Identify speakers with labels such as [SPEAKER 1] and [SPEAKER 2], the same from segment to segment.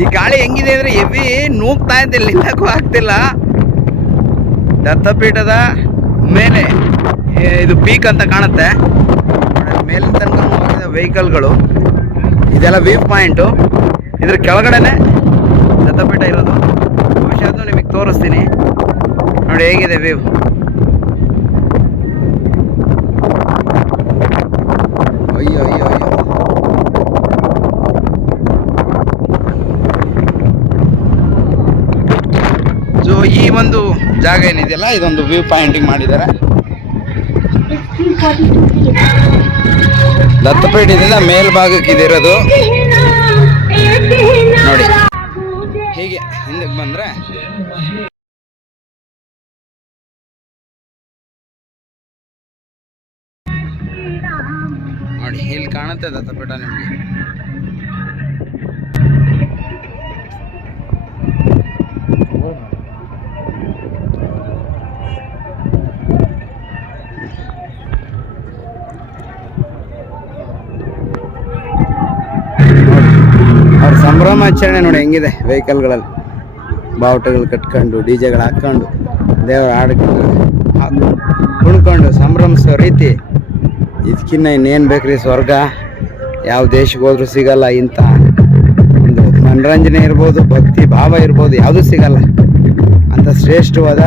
[SPEAKER 1] ಈ ಗಾಳಿ ಹೆಂಗಿದೆ ಅಂದ್ರೆ ಎವಿ ನೂಗ್ತಾ ಇದ್ದಿಲ್ಲ ನಿಲ್ಲಕ್ಕೂ ಆಗ್ತಿಲ್ಲ. ದತ್ತಪೀಠದ ಮೇಲೆ ಇದು ಪೀಕ್ ಅಂತ ಕಾಣುತ್ತೆ. ಮೇಲಿನ ತನಕ ವೆಹಿಕಲ್ಗಳು. ಇದೆಲ್ಲ ವ್ಯೂ ಪಾಯಿಂಟು. ಇದ್ರ ಕೆಳಗಡೆನೆ ದತ್ತಪೀಠ ಇರೋದು. ಬಹುಶಃ ಅದು ನಿಮಗೆ ತೋರಿಸ್ತೀನಿ. ನೋಡಿ, ಹೇಗಿದೆ ವ್ಯೂ. ಈ ಒಂದು ಜಾಗ ಏನಿದೆಯಲ್ಲ, ಇದೊಂದು ವ್ಯೂ ಪಾಯಿಂಟಿಂಗ್ ಮಾಡಿದ್ದಾರೆ. ದತ್ತಪೇಟೆಯಿಂದ ಮೇಲ್ಭಾಗಕ್ಕೆ ಇದಿರೋದು. ನೋಡಿ, ಹೀಗೆ ಹಿಂದಕ್ಕೆ ಬಂದ್ರೆ. ನೋಡಿ, ಇಲ್ಲಿ ಕಾಣುತ್ತೆ ದತ್ತಪೇಟ ನಿಮಗೆ. ಸಂಭ್ರಮಾಚರಣೆ ನೋಡಿ ಹೆಂಗಿದೆ ವೆಹಿಕಲ್ಗಳಲ್ಲಿ. ಬಾವುಟಗಳು ಕಟ್ಕೊಂಡು, ಡಿ ಜೆಗಳು ಹಾಕ್ಕೊಂಡು, ದೇವರ ಹಾಡ್ಕೊಂಡು ಕುಣ್ಕೊಂಡು ಸಂಭ್ರಮಿಸೋ ರೀತಿ. ಇದಕ್ಕಿನ್ನ ಇನ್ನೇನು ಬೇಕ್ರಿ ಸ್ವರ್ಗ? ಯಾವ ದೇಶಕ್ಕೆ ಹೋದ್ರೂ ಸಿಗಲ್ಲ ಇಂಥ. ಒಂದು ಮನರಂಜನೆ ಇರ್ಬೋದು, ಭಕ್ತಿ ಭಾವ ಇರ್ಬೋದು, ಯಾವುದೂ ಸಿಗಲ್ಲ. ಅಂತ ಶ್ರೇಷ್ಠವಾದ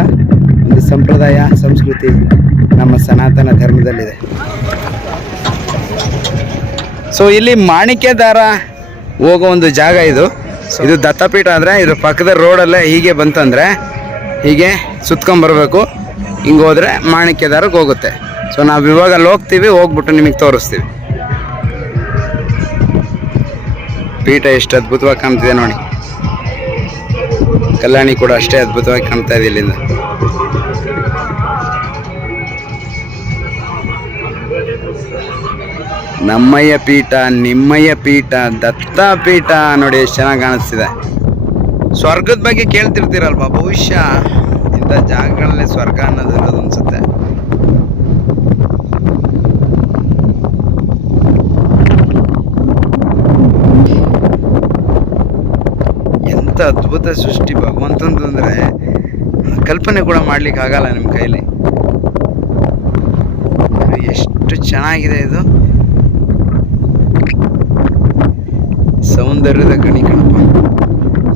[SPEAKER 1] ಒಂದು ಸಂಪ್ರದಾಯ, ಸಂಸ್ಕೃತಿ ನಮ್ಮ ಸನಾತನ ಧರ್ಮದಲ್ಲಿದೆ. ಸೊ ಇಲ್ಲಿ ಮಾಣಿಕ್ಯದಾರ ಹೋಗೋ ಒಂದು ಜಾಗ ಇದು. ಇದು ದತ್ತಪೀಠ ಅಂದರೆ ಇದು ಪಕ್ಕದ ರೋಡಲ್ಲೇ ಹೀಗೆ ಬಂತಂದರೆ ಹೀಗೆ ಸುತ್ಕೊಂಬರ್ಬೇಕು ಹಿಂಗೆ ಹೋದರೆ ಮಾಣಿಕ್ಯದಾರಕ್ಕೆ ಹೋಗುತ್ತೆ. ಸೊ ನಾವು ಇವಾಗ ಅಲ್ಲಿ ಹೋಗ್ತೀವಿ ಹೋಗ್ಬಿಟ್ಟು ನಿಮಗೆ ತೋರಿಸ್ತೀವಿ. ಪೀಠ ಎಷ್ಟು ಅದ್ಭುತವಾಗಿ ಕಾಣ್ತಿದೆ ನೋಡಿ. ಕಲ್ಯಾಣಿ ಕೂಡ ಅಷ್ಟೇ ಅದ್ಭುತವಾಗಿ ಕಾಣ್ತಾ ಇದೆ ಇಲ್ಲಿಂದ. ನಮ್ಮಯ್ಯ ಪೀಠ, ನಿಮ್ಮಯ್ಯ ಪೀಠ ದತ್ತ ಪೀಠ ನೋಡಿ ಎಷ್ಟು ಚೆನ್ನಾಗಿ ಕಾಣಿಸ್ತಿದೆ. ಸ್ವರ್ಗದ ಬಗ್ಗೆ ಕೇಳ್ತಿರ್ತೀರಲ್ವ? ಬಹುಶಃ ಇಂಥ ಜಾಗಗಳಲ್ಲಿ ಸ್ವರ್ಗ ಅನ್ನೋದು ಇರೋದು ಅನ್ಸುತ್ತೆ. ಎಂಥ ಅದ್ಭುತ ಸೃಷ್ಟಿ ಭಗವಂತಂದು ಅಂದರೆ ಕಲ್ಪನೆ ಕೂಡ ಮಾಡ್ಲಿಕ್ಕೆ ಆಗಲ್ಲ ನಿಮ್ಮ ಕೈಲಿ. ಎಷ್ಟು ಚೆನ್ನಾಗಿದೆ ಇದು. ಸೌಂದರ್ಯದ ಗಣಿ ಕಣಪ್ಪ.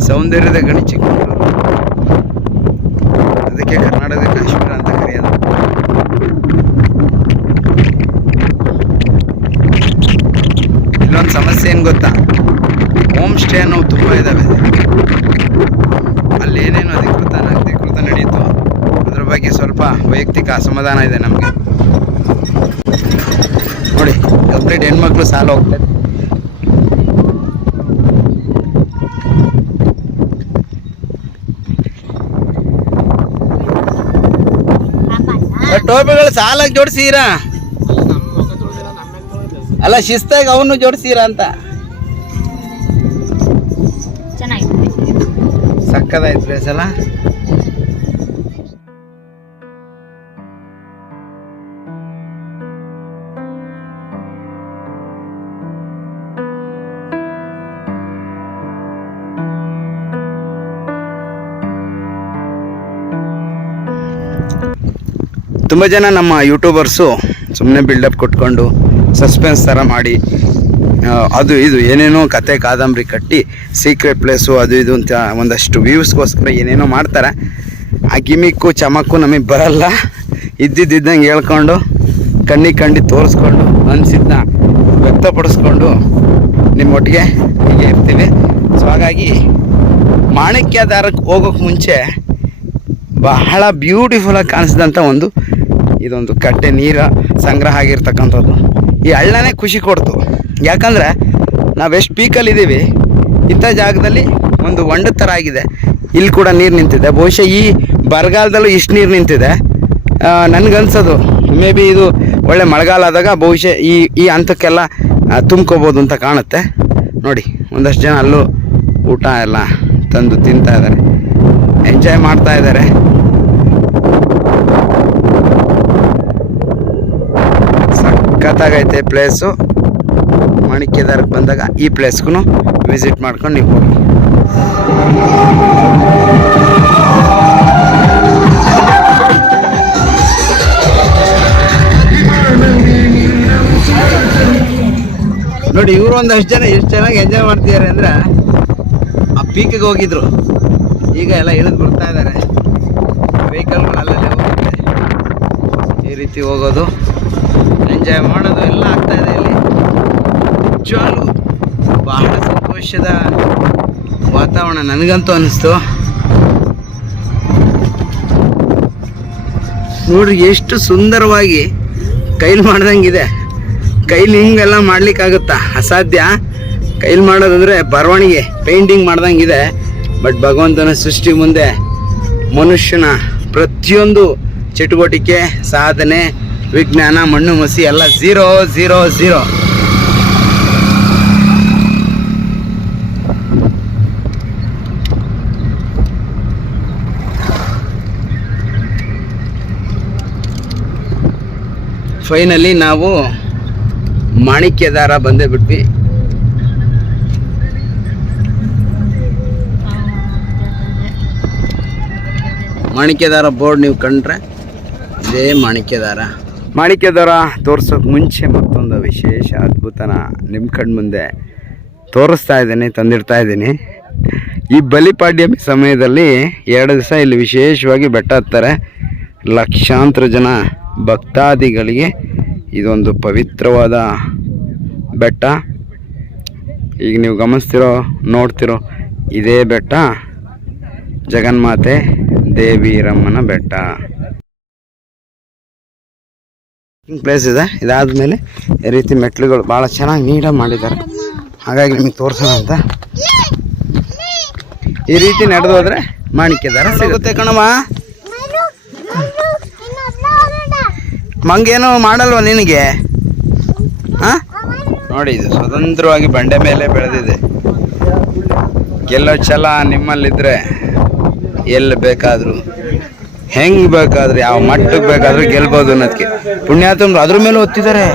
[SPEAKER 1] ಸೌಂದರ್ಯದ ಗಣಿ ಚಿಕ್ಕಮಗಳೂರು. ಅದಕ್ಕೆ ಕರ್ನಾಟಕದ ಕಾಶ್ಮೀರ ಅಂತ ಕರೆಯೋದು ಇಲ್ಲೊಂದು ಸಮಸ್ಯೆ ಏನು ಗೊತ್ತಾ? ಹೋಮ್ ಸ್ಟೇ ಅನ್ನೋವು ತುಂಬ ಇದ್ದಾವೆ ಅಲ್ಲಿ ಏನೇನು ಅಧಿಕೃತ ಅನಧಿಕೃತ ನಡೆಯಿತು ಅದ್ರ ಬಗ್ಗೆ ಸ್ವಲ್ಪ ವೈಯಕ್ತಿಕ ಅಸಮಾಧಾನ ಇದೆ ನಮಗೆ. ನೋಡಿ ಕಂಪ್ಲೀಟ್ ಹೆಣ್ಮಕ್ಳು ಸಾಲ ಹೋಗ್ತಾರೆ ಟೋಪಿಗಳು ಸಾಲಾಗಿ ಜೋಡಿಸೀರಾ ಅಲ್ಲ ಶಿಸ್ತಾಗಿ ಅವನು ಜೋಡಿಸೀರ ಅಂತ. ಸಕ್ಕದಾಯ್ತು ಪ್ಲೇಸ್ ಅಲ್ಲ ತುಂಬ ಜನ ನಮ್ಮ ಯೂಟ್ಯೂಬರ್ಸು ಸುಮ್ಮನೆ ಬಿಲ್ಡಪ್ ಕೊಟ್ಕೊಂಡು ಸಸ್ಪೆನ್ಸ್ ಥರ ಮಾಡಿ ಅದು ಇದು ಏನೇನೋ ಕತೆ ಕಾದಂಬರಿ ಕಟ್ಟಿ ಸೀಕ್ರೆಟ್ ಪ್ಲೇಸು ಅದು ಇದು ಅಂತ ಒಂದಷ್ಟು ವ್ಯೂಸ್ಗೋಸ್ಕರ ಏನೇನೋ ಮಾಡ್ತಾರೆ. ಆ ಗಿಮಿಕ್ಕು, ಚಮಕ್ಕು ನಮಗೆ ಬರಲ್ಲ. ಇದ್ದಿದ್ದಂಗೆ ಹೇಳ್ಕೊಂಡು, ಕಣ್ಣಿಗೆ ಕಂಡಿ ತೋರಿಸ್ಕೊಂಡು ಅನಿಸಿದ್ನ ವ್ಯಕ್ತಪಡಿಸ್ಕೊಂಡು ನಿಮ್ಮೊಟ್ಟಿಗೆ ಹೀಗೆ ಇರ್ತೀವಿ. ಸೊ ಹಾಗಾಗಿ ಮಾಣಿಕ್ಯ ದಾರಕ್ಕೆ ಹೋಗೋಕ್ಕೆ ಮುಂಚೆ ಬಹಳ ಬ್ಯೂಟಿಫುಲ್ಲಾಗಿ ಕಾಣಿಸಿದಂಥ ಒಂದು ಇದೊಂದು ಕಟ್ಟೆ ನೀರ ಸಂಗ್ರಹ ಆಗಿರ್ತಕ್ಕಂಥದ್ದು. ಈ ಹಳ್ಳನೇ ಖುಷಿ ಕೊಡ್ತು. ಯಾಕಂದರೆ ನಾವು ಪೀಕಲ್ಲಿ ಪೀಕಲ್ಲಿದ್ದೀವಿ, ಇಂಥ ಜಾಗದಲ್ಲಿ ಒಂದು ಒಂಡ ಥರ ಆಗಿದೆ ಇಲ್ಲಿ ಕೂಡ ನೀರು ನಿಂತಿದೆ. ಬಹುಶಃ ಈ ಬರಗಾಲದಲ್ಲೂ ಇಷ್ಟು ನೀರು ನಿಂತಿದೆ. ನನಗನ್ಸೋದು, ಮೇ ಬಿ ಇದು ಒಳ್ಳೆ ಮಳೆಗಾಲ ಆದಾಗ ಬಹುಶಃ ಈ ಈ ಹಂತಕ್ಕೆಲ್ಲ ತುಂಬ್ಕೋಬೋದು ಅಂತ ಕಾಣುತ್ತೆ. ನೋಡಿ, ಒಂದಷ್ಟು ಜನ ಅಲ್ಲೂ ಊಟ ಎಲ್ಲ ತಂದು ತಿಂತಾ ಇದ್ದಾರೆ. ಎಂಜಾಯ್ ಮಾಡ್ತಾ ಇದ್ದಾರೆ. ಸಖತ್ತಾಗೈತೆ ಪ್ಲೇಸು ಮಾಣಿಕ್ಯದಾರಕ್ಕೆ ಬಂದಾಗ ಈ ಪ್ಲೇಸ್ಗೂ ವಿಸಿಟ್ ಮಾಡ್ಕೊಂಡು ನೀವು ಹೋಗಿ. ನೋಡಿ, ಇವರು ಒಂದಷ್ಟು ಜನ ಎಷ್ಟು ಚೆನ್ನಾಗಿ ಎಂಜಾಯ್ ಮಾಡ್ತಿದ್ದಾರೆ ಅಂದ್ರೆ ಆ ಪೀಕಿಗೆ ಹೋಗಿದ್ರು. ಈಗ ಎಲ್ಲ ಇಳಿದು ಬರ್ತಾ ಇದ್ದಾರೆ ವೆಹಿಕಲ್ಗಳು ಅಲ್ಲಲ್ಲೇ ಹೋಗುತ್ತೆ. ಈ ರೀತಿ ಹೋಗೋದು. ಎಂಜಾಯ್ ಮಾಡೋದು ಎಲ್ಲ ಆಗ್ತಾ ಇದೆ ಇಲ್ಲಿ. ನಿಜವಾಗ್ಲೂ ಬಹಳ ಸಂತೋಷದ ವಾತಾವರಣ ನನಗಂತೂ ಅನಿಸ್ತು. ನೋಡ್ರಿ ಎಷ್ಟು ಸುಂದರವಾಗಿ ಕೈಲಿ ಮಾಡ್ದಂಗಿದೆ. ಕೈಲಿ ಹಿಂಗೆಲ್ಲ ಮಾಡ್ಲಿಕ್ಕಾಗುತ್ತಾ? ಅಸಾಧ್ಯ? ಕೈಲಿ ಮಾಡೋದಂದರೆ ಬರವಣಿಗೆ, ಪೇಂಟಿಂಗ್ ಮಾಡ್ದಂಗಿದೆ. ಬಟ್ ಭಗವಂತನ ಸೃಷ್ಟಿ ಮುಂದೆ ಮನುಷ್ಯನ ಪ್ರತಿಯೊಂದು ಚಟುವಟಿಕೆ, ಸಾಧನೆ ವಿಜ್ಞಾನ, ಮಣ್ಣು, ಮಸಿ, ಎಲ್ಲ ಝೀರೋ ಝೀರೋ ಝೀರೋ ಫೈನಲಿ ನಾವು ಮಾಣಿಕ್ಯದಾರ ಬಂದೇ ಬಿಟ್ವಿ. ಮಾಣಿಕ್ಯದಾರ ಬೋರ್ಡ್ ನೀವು ಕಂಡ್ರೆ ಇದೇ ಮಾಣಿಕ್ಯದಾರ ಮಾಣಿಕ್ಯದಾರ ತೋರ್ಸೋಕೆ ಮುಂಚೆ ಮತ್ತೊಂದು ವಿಶೇಷ ಅದ್ಭುತನ ನಿಮ್ಮ ಕಣ್ಣು ಮುಂದೆ ತೋರಿಸ್ತಾ ಇದ್ದೀನಿ, ತಂದಿಡ್ತಾ ಇದ್ದೀನಿ. ಈ ಬಲಿಪಾಡ್ಯಮಿ ಸಮಯದಲ್ಲಿ ಎರಡು ದಿವಸ ಇಲ್ಲಿ ವಿಶೇಷವಾಗಿ ಬೆಟ್ಟ ಹತ್ತಾರೆ. ಲಕ್ಷಾಂತರ ಜನ ಭಕ್ತಾದಿಗಳಿಗೆ ಇದೊಂದು ಪವಿತ್ರವಾದ ಬೆಟ್ಟ. ಈಗ ನೀವು ಗಮನಿಸ್ತಿರೋ, ನೋಡ್ತಿರೋ ಇದೇ ಬೆಟ್ಟ ಜಗನ್ಮಾತೆ ದೇವಿ ರಮ್ಮನ ಬೆಟ್ಟ. ಪ್ಲೇಸ್ ಇದೆ. ಇದಾದ್ಮೇಲೆ ಈ ರೀತಿ ಮೆಟ್ಲುಗಳು ಭಾಳ ಚೆನ್ನಾಗಿ ನೀಟಾಗಿ ಮಾಡಿದ್ದಾರೆ. ಹಾಗಾಗಿ ನಿಮಗೆ ತೋರಿಸೋಣ ಅಂತ. ಈ ರೀತಿ ನಡೆದು ಹೋದ್ರೆ ಮಾಣಿಕ್ಯದಾರ ಸಿಗುತ್ತೆ. ಕಣಮ್ಮ. ಮಂಗೇನು ಮಾಡಲ್ವ ನಿನಗೆ? ಹಾ? ನೋಡಿ ಇದು ಸ್ವತಂತ್ರವಾಗಿ ಬಂಡೆ ಮೇಲೆ ಬೆಳೆದಿದೆ. ಗೆಲ್ಲೋ ಛಲ ನಿಮ್ಮಲ್ಲಿದ್ದರೆ ಎಲ್ಲಿ ಬೇಕಾದರೂ ಹೆಂಗ್ ಬೇಕಾದ್ರೂ ಯಾವ ಮಟ್ಟಕ್ಕೆ ಬೇಕಾದರೂ ಗೆಲ್ಬೋದು ಅನ್ನೋದಕ್ಕೆ ಪುಣ್ಯಾತ್ಮರು ಅದ್ರ ಮೇಲೆ ಒತ್ತಿದ್ದಾರೆ.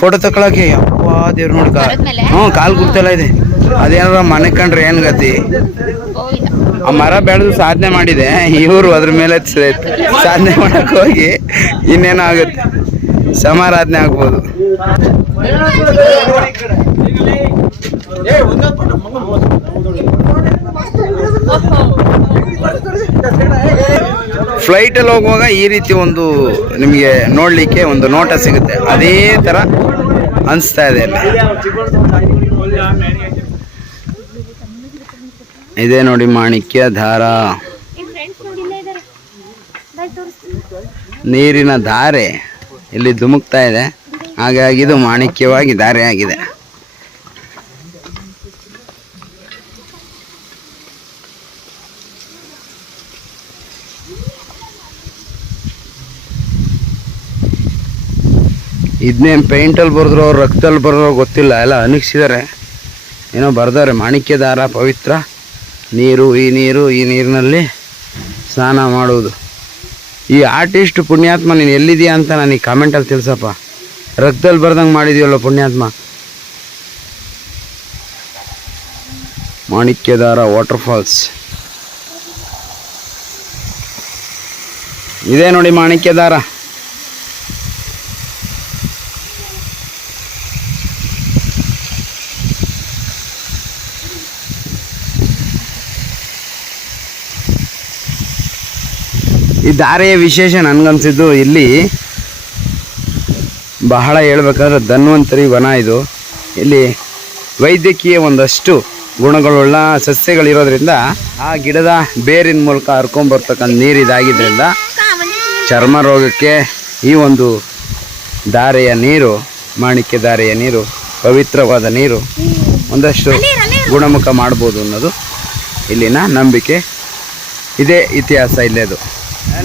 [SPEAKER 1] ಫೋಟೋ ತಕೊಳಕ್ಕೆ ಯಪ್ಪ ದೇವ್ರ
[SPEAKER 2] ನೋಡ್ಕ?
[SPEAKER 1] ಹ್ಞೂ ಕಾಲು ಗುರ್ತಲ್ಲ ಇದೆ. ಅದೇನಾರ ಮನೆ ಕಂಡ್ರೆ ಏನು ಗತಿ? ಆ ಮರ ಬೆಳೆದು ಸಾಧನೆ ಮಾಡಿದೆ. ಇವರು ಅದ್ರ ಮೇಲೆ ಸಾಧನೆ ಮಾಡಕ್ ಹೋಗಿ ಇನ್ನೇನೋ ಆಗುತ್ತೆ. ಸಮಾರಾಧನೆ ಆಗ್ಬೋದು. ಫ್ಲೈಟಲ್ಲಿ ಹೋಗುವಾಗ ಈ ರೀತಿ ಒಂದು ನಿಮಗೆ ನೋಡಲಿಕ್ಕೆ ಒಂದು ನೋಟ ಸಿಗುತ್ತೆ. ಅದೇ ಥರ ಅನಿಸ್ತಾ ಇದೆ ಅಲ್ಲಿ ಇದೇ ನೋಡಿ ಮಾಣಿಕ್ಯ ದಾರ
[SPEAKER 2] ತೋರಿಸ್ತೀನಿ
[SPEAKER 1] ನೀರಿನ ಧಾರೆ ಇಲ್ಲಿ ಧುಮುಕ್ತಾ ಇದೆ. ಹಾಗಾಗಿ ಇದು ಮಾಣಿಕ್ಯವಾಗಿ ಧಾರೆ ಆಗಿದೆ ಇದನ್ನೇನು ಪೇಂಟಲ್ಲಿ ಬರೆದ್ರೋ ರಕ್ತದಲ್ಲಿ ಬರೆದ್ರು ಗೊತ್ತಿಲ್ಲ. ಎಲ್ಲ ಅನಿಸಿದ್ದಾರೆ ಏನೋ ಬರ್ದವ್ರೆ ಮಾಣಿಕ್ಯದಾರ ಪವಿತ್ರ. ನೀರು, ಈ ನೀರು, ಈ ನೀರಿನಲ್ಲಿ ಸ್ನಾನ ಮಾಡುವುದು. ಈ ಆರ್ಟಿಸ್ಟ್ ಪುಣ್ಯಾತ್ಮ, ನೀನು ಎಲ್ಲಿದೆಯಾ ಅಂತ ನನಗೆ ಕಾಮೆಂಟಲ್ಲಿ ತಿಳಿಸಪ್ಪ. ರಕ್ತದಲ್ಲಿ ಬರ್ದಂಗೆ ಮಾಡಿದೀವಲ್ಲ ಪುಣ್ಯಾತ್ಮ. ಮಾಣಿಕ್ಯದಾರ ವಾಟರ್ ಫಾಲ್ಸ್ ಇದೇ ನೋಡಿ ಮಾಣಿಕ್ಯದಾರ ಈ ದಾರೆಯ ವಿಶೇಷ ನನಗನ್ಸಿದ್ದು ಇಲ್ಲಿ ಬಹಳ ಹೇಳ್ಬೇಕಾದ್ರೆ ಧನ್ವಂತರಿ ವನ ಇದು. ಇಲ್ಲಿ ವೈದ್ಯಕೀಯ ಒಂದಷ್ಟು ಗುಣಗಳುಳ್ಳ ಸಸ್ಯಗಳಿರೋದ್ರಿಂದ ಆ ಗಿಡದ ಬೇರಿನ ಮೂಲಕ ಹರ್ಕೊಂಬರ್ತಕ್ಕಂಥ ನೀರು ಇದಾಗಿದ್ದರಿಂದ ಚರ್ಮ ರೋಗಕ್ಕೆ ಈ ಒಂದು ದಾರೆಯ ನೀರು, ಮಾಣಿಕ್ಯ ದಾರೆಯ ನೀರು, ಪವಿತ್ರವಾದ ನೀರು ಒಂದಷ್ಟು ಗುಣಮುಖ ಮಾಡ್ಬೋದು ಅನ್ನೋದು ಇಲ್ಲಿನ ನಂಬಿಕೆ. ಇದೇ ಇತಿಹಾಸ ಇಲ್ಲೇದು.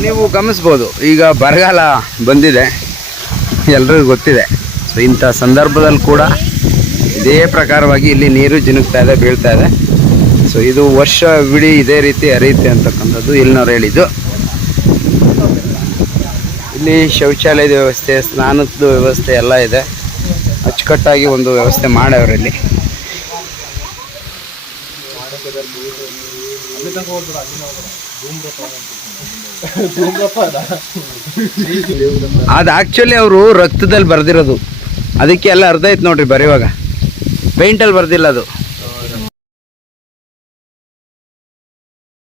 [SPEAKER 1] ನೀವು ಗಮನಿಸ್ಬೋದು, ಈಗ ಬರಗಾಲ ಬಂದಿದೆ, ಎಲ್ರಿಗೂ ಗೊತ್ತಿದೆ. ಸೊ ಇಂಥ ಸಂದರ್ಭದಲ್ಲಿ ಕೂಡ ಇದೇ ಪ್ರಕಾರವಾಗಿ ಇಲ್ಲಿ ನೀರು ಜಿನುಗ್ತಾ ಇದೆ, ಬೀಳ್ತಾ ಇದೆ. ಸೊ ಇದು ವರ್ಷವಿಡೀ ಇದೇ ರೀತಿ ಹರಿಯುತ್ತೆ ಅಂತಕ್ಕಂಥದ್ದು ಇಲ್ಲಿನವ್ರು ಹೇಳಿದ್ದು. ಇಲ್ಲಿ ಶೌಚಾಲಯದ ವ್ಯವಸ್ಥೆ ಸ್ನಾನದ ವ್ಯವಸ್ಥೆ ಎಲ್ಲ ಇದೆ. ಅಚ್ಚುಕಟ್ಟಾಗಿ ಒಂದು ವ್ಯವಸ್ಥೆ ಮಾಡವ್ರೆ ಇಲ್ಲಿ. ಅದು ಆಕ್ಚುಲಿ ಅವರು ರಕ್ತದಲ್ಲಿ ಬರ್ದಿರೋದು. ಅದಕ್ಕೆ ಎಲ್ಲ ಅರ್ಧ ಐತೆ ನೋಡ್ರಿ ಬರೆಯುವಾಗ. ಪೇಂಟಲ್ಲಿ ಬರ್ದಿಲ್ಲ ಅದು.